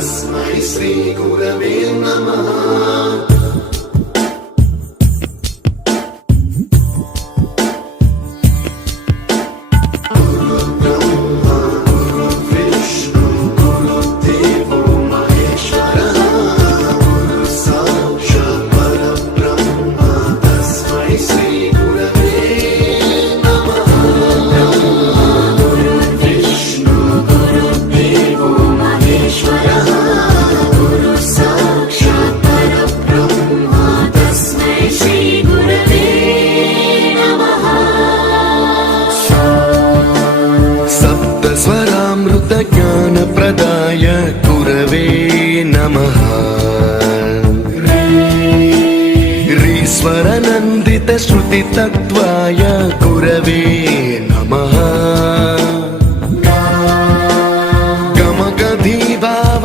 श्री गुरवे नमः। स्वरामृत ज्ञान प्रदाय गुरवे नमः। रीश्वर नन्दित श्रुति तत्त्वाय गुरवे नमः।